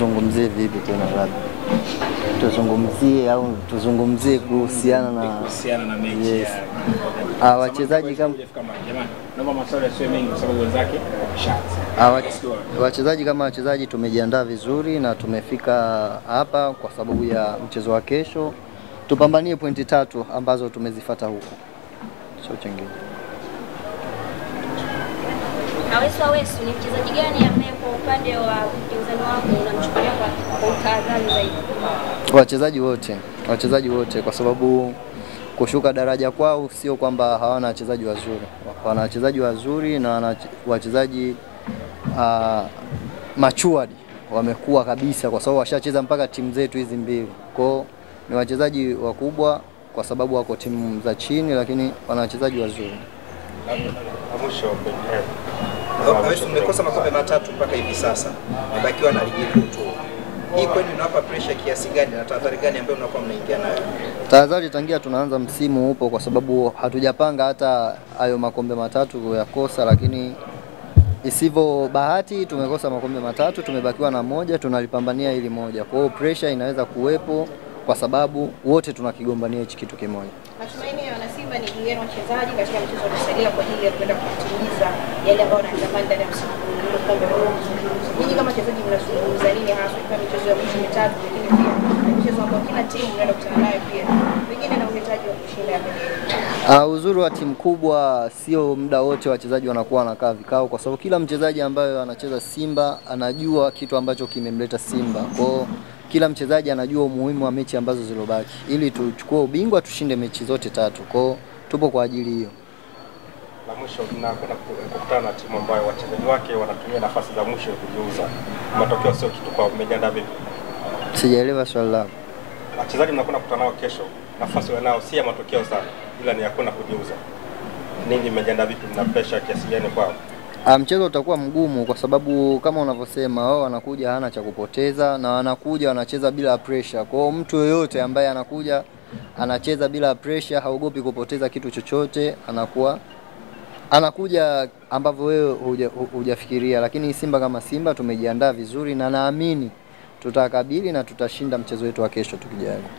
Tuzungumzie vipi tena labda? Tuzungumzie au tuzungumzie kuhusiana na mechi yes. Wachezaji kama jamani, naomba maswali yasiwe mengi kwa sababu wenzake wameshaanza. Wachezaji kama wachezaji tumejiandaa vizuri na tumefika hapa kwa sababu ya mchezo wa kesho. Tupambanie pointi 3 ambazo tumezifuata huko. Sio chengine. Awesu ni mchezaji gani ambaye kwa upande wa mpinzani wako unamchukulia kwa utahadhari zaidi? Wachezaji wote kwa sababu kushuka daraja kwao sio kwamba hawana wachezaji wazuri. Wana wachezaji wazuri na wachezaji matured, wamekuwa kabisa kwa sababu washacheza mpaka timu zetu hizi mbili. Kwao ni wachezaji wakubwa kwa sababu wako timu za chini, lakini wana wachezaji wazuri. Awesu mmekosa makombe 3 mpaka hivi sasa. Mmebakiwa na ligi kuu tu. Hii kwani unawapa pressure kiasi gani na tahadhari gani ambayo mnakuwa mnaingia nayo? Tahadhari tangia tunaanza msimu upo kwa sababu hatujapanga hata hayo makombe 3 ya kosa, lakini isivyo bahati tumekosa makombe 3, tumebakiwa na moja, tunalipambania ili moja. Kwa hiyo pressure inaweza kuwepo kwa sababu wote tunakigombania hichi kitu kimoja. Matumaini ya Wanasimba ni juu yenu wachezaji katika mchezo unaosalia kwa ajili ya kwenda kutimiza yale ambayo wanatamani ndani ya msimu huu. Ninyi kama wachezaji mnazungumza nini hasa kwa michezo ya mwisho mitatu, lakini pia michezo ambayo kila timu inaenda kukutana nayo pia wengine na uhitaji wa kushinda hapa? Uzuri wa timu kubwa sio muda wote wachezaji wanakuwa wanakaa vikao, kwa sababu kila mchezaji ambaye anacheza Simba anajua kitu ambacho kimemleta Simba. Kwa kila mchezaji anajua umuhimu wa mechi ambazo zilobaki ili tuchukue ubingwa, tushinde mechi zote 3. Kwa tupo kwa ajili hiyo. La mwisho tunakwenda kukutana na timu ambayo wachezaji wake wanatumia nafasi za mwisho kujiuza. Matokeo sio kitu kwa umejiandaa vipi? Sijaelewa swali lako. Wachezaji mnakwenda kukutana nao kesho, nafasi wanao si ya matokeo sana, ila ni hakuna kujiuza. Ninyi mmejiandaa vipi, mna pressure kiasi gani kwao? Mchezo utakuwa mgumu kwa sababu kama unavyosema wao wanakuja hana cha kupoteza na wanakuja wanacheza bila pressure. Kwa hiyo mtu yoyote ambaye anakuja anacheza bila pressure, haogopi kupoteza kitu chochote, anakuja ambavyo wewe hujafikiria. Lakini Simba kama Simba tumejiandaa vizuri na naamini tutakabili na tutashinda mchezo wetu wa kesho tukijaliwa.